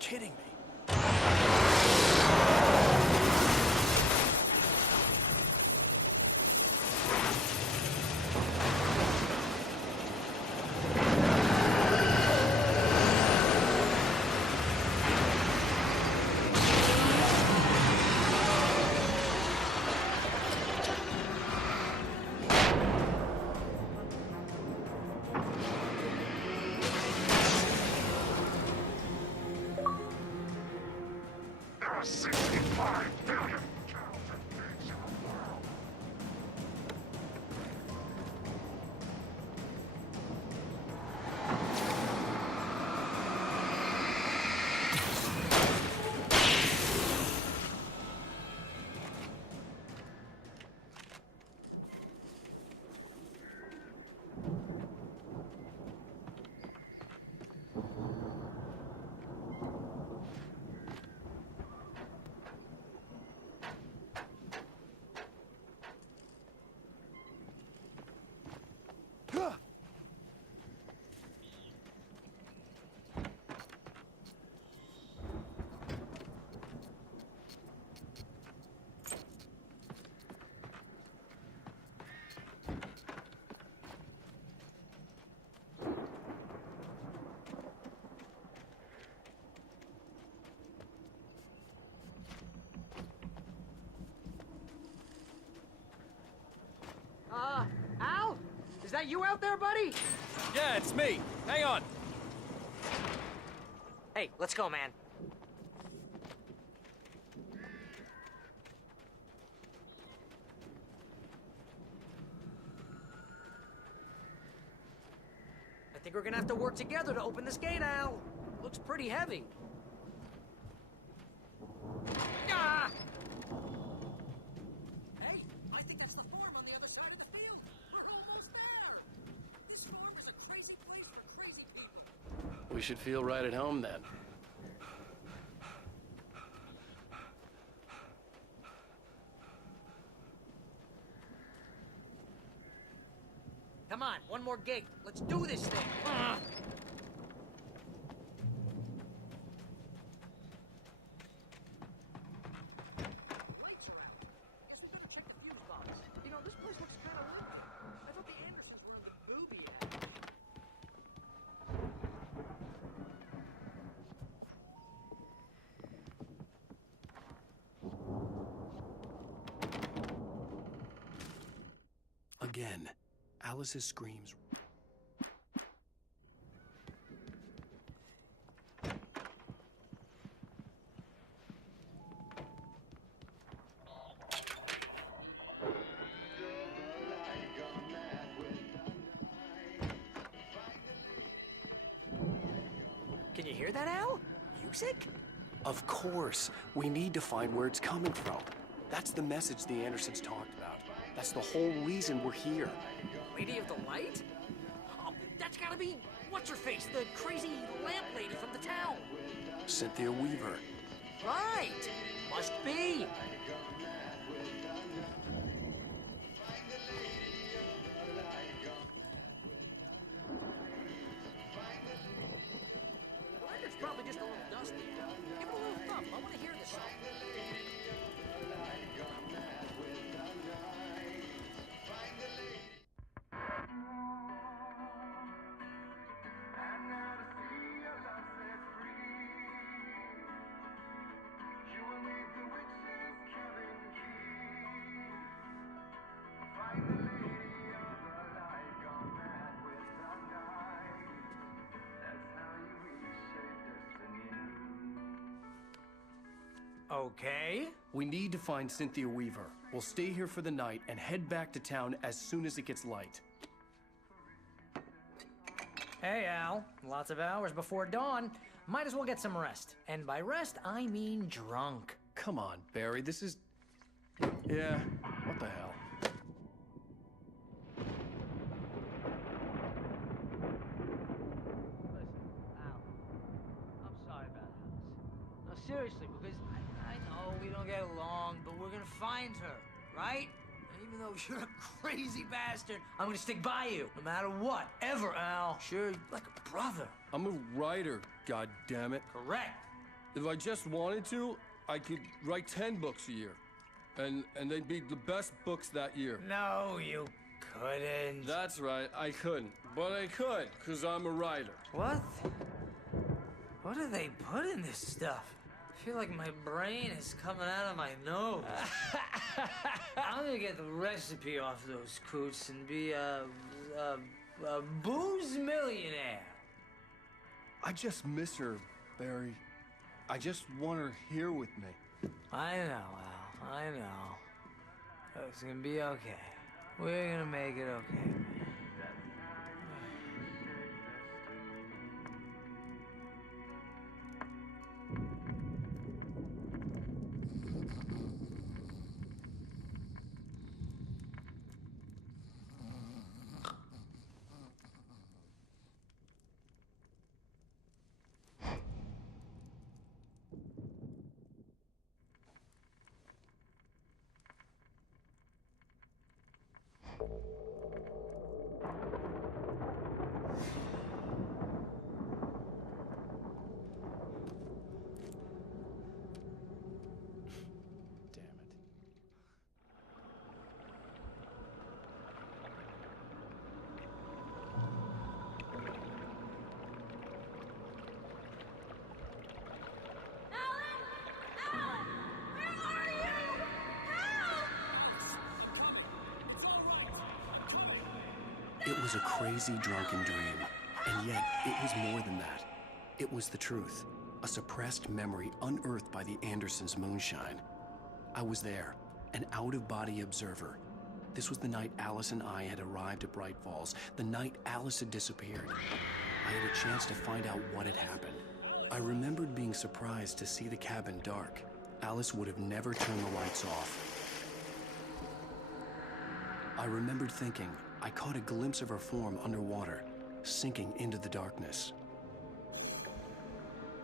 Kidding me. There are 65 billion counterfeit pigs in the world. Al? Is that you out there, buddy? Yeah, it's me. Hang on. Hey, let's go, man. I think we're gonna have to work together to open this gate, Al. Looks pretty heavy. Ah! Hey, I think that's the farm on the other side of the field. We're almost there. This farm is a crazy place for crazy people. We should feel right at home then. Come on, one more gate. Let's do this thing. You know, this place looks kind of lit. I thought the Andersons were in the movie ad. Again, Alice's screams. hear that, Al? Music? Of course. We need to find where it's coming from. That's the message the Andersons talked about. That's the whole reason we're here. Lady of the Light? Oh, that's gotta be what's-her-face, the crazy lamp lady from the town. Cynthia Weaver. Right. Must be. The record's probably just a little dusty. Give it a little thump. I want to hear this song. Okay. We need to find Cynthia Weaver. We'll stay here for the night and head back to town as soon as it gets light. Hey, Al. Lots of hours before dawn. Might as well get some rest. And by rest, I mean drunk. Come on, Barry, this is... Yeah, what the hell? I'm sorry about Alice. No, seriously, because I know we don't get along, but we're gonna find her, right? And even though you're a crazy bastard, I'm gonna stick by you, no matter what, ever, Al. Sure, like a brother. I'm a writer, goddammit. Correct. If I just wanted to, I could write 10 books a year. And they'd be the best books that year. No, you couldn't. That's right, I couldn't. But I could, because I'm a writer. What? What do they put in this stuff? I feel like my brain is coming out of my nose. I'm gonna get the recipe off those coots and be a booze millionaire. I just miss her, Barry. I just want her here with me. I know, Al. I know. It's gonna be okay. We're gonna make it okay, man. It was a crazy, drunken dream. And yet, it was more than that. It was the truth. A suppressed memory unearthed by the Andersons' moonshine. I was there, an out-of-body observer. This was the night Alice and I had arrived at Bright Falls, the night Alice had disappeared. I had a chance to find out what had happened. I remembered being surprised to see the cabin dark. Alice would have never turned the lights off. I remembered thinking, I caught a glimpse of her form underwater, sinking into the darkness.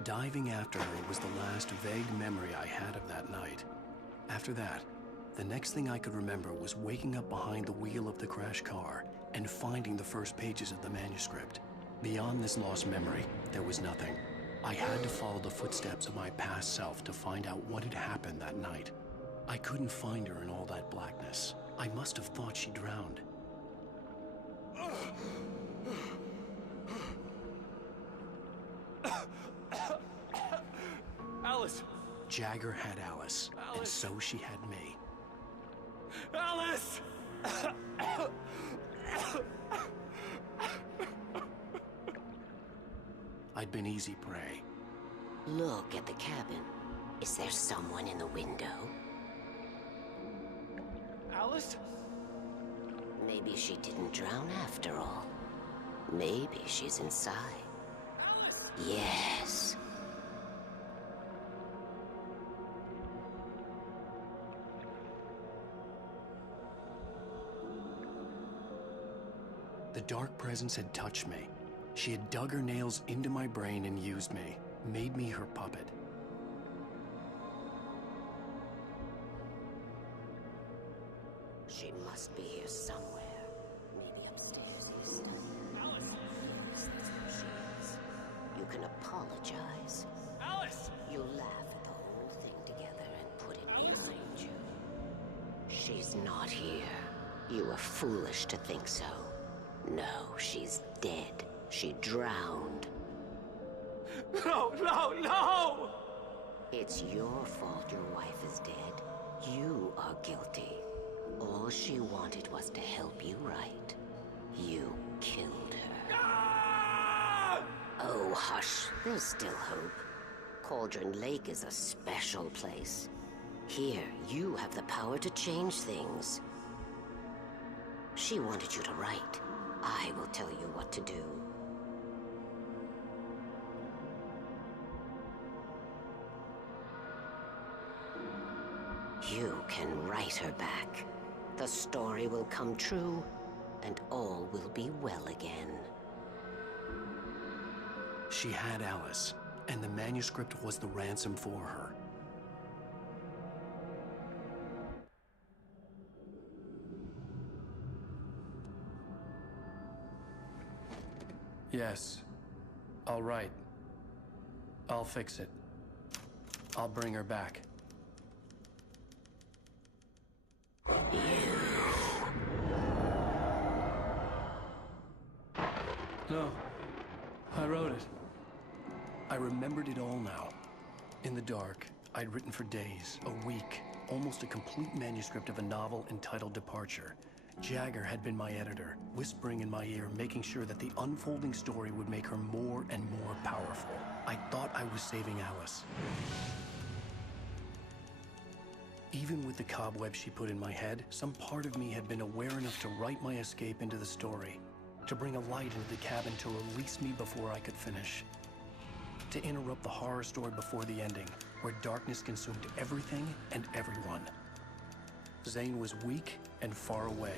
Diving after her was the last vague memory I had of that night. After that, the next thing I could remember was waking up behind the wheel of the crashed car and finding the first pages of the manuscript. Beyond this lost memory, there was nothing. I had to follow the footsteps of my past self to find out what had happened that night. I couldn't find her in all that blackness. I must have thought she drowned. Alice! Jagger had Alice, and so she had me. Alice! I'd been easy prey. Look at the cabin. Is there someone in the window? Alice? Maybe she didn't drown after all. Maybe she's inside. Yes. The dark presence had touched me. She had dug her nails into my brain and used me, made me her puppet. She must be here somewhere. Maybe upstairs in the study. Alice! You can apologize. Alice! You laugh at the whole thing together and put it behind you. She's not here. You were foolish to think so. No, she's dead. She drowned. No, no, no! It's your fault your wife is dead. You are guilty. All she wanted was to help you right. You killed her. Ah! Oh, hush. There's still hope. Cauldron Lake is a special place. Here, you have the power to change things. She wanted you to write. I will tell you what to do. You can write her back. The story will come true, and all will be well again. She had Alice, and the manuscript was the ransom for her. Yes. All right. I'll fix it. I'll bring her back. No. I wrote it. I remembered it all now. In the dark, I'd written for days, a week, almost a complete manuscript of a novel entitled Departure. Jagger had been my editor, whispering in my ear, making sure that the unfolding story would make her more and more powerful. I thought I was saving Alice. Even with the cobweb she put in my head, some part of me had been aware enough to write my escape into the story, to bring a light into the cabin to release me before I could finish, to interrupt the horror story before the ending, where darkness consumed everything and everyone. Zane was weak and far away,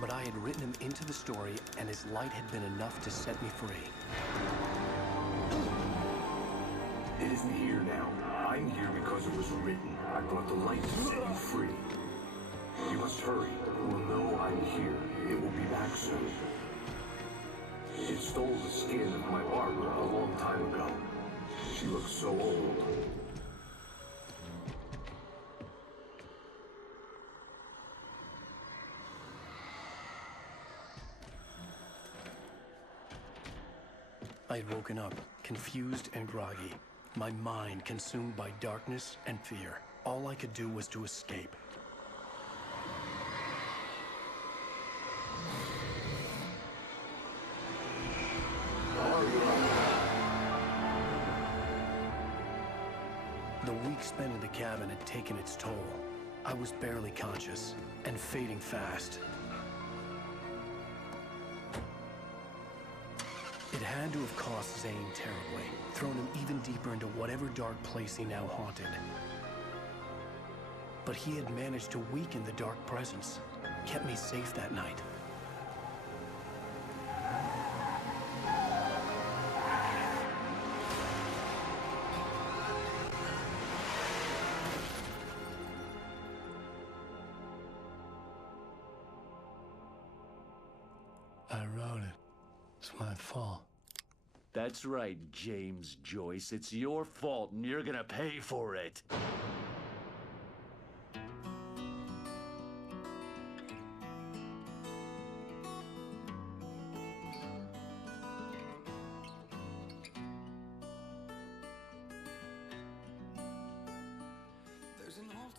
but I had written him into the story, and his light had been enough to set me free. It isn't here now. I'm here because it was written. I brought the light to set you free. You must hurry. It will know I'm here. It will be back soon. It stole the skin of my Barbara a long time ago. She looks so old. I had woken up, confused and groggy, my mind consumed by darkness and fear. All I could do was to escape. The week spent in the cabin had taken its toll. I was barely conscious, and fading fast. It had to have cost Zane terribly, thrown him even deeper into whatever dark place he now haunted. But he had managed to weaken the dark presence, kept me safe that night. I wrote it. It's my fault. That's right, James Joyce. It's your fault, and you're gonna pay for it. There's an old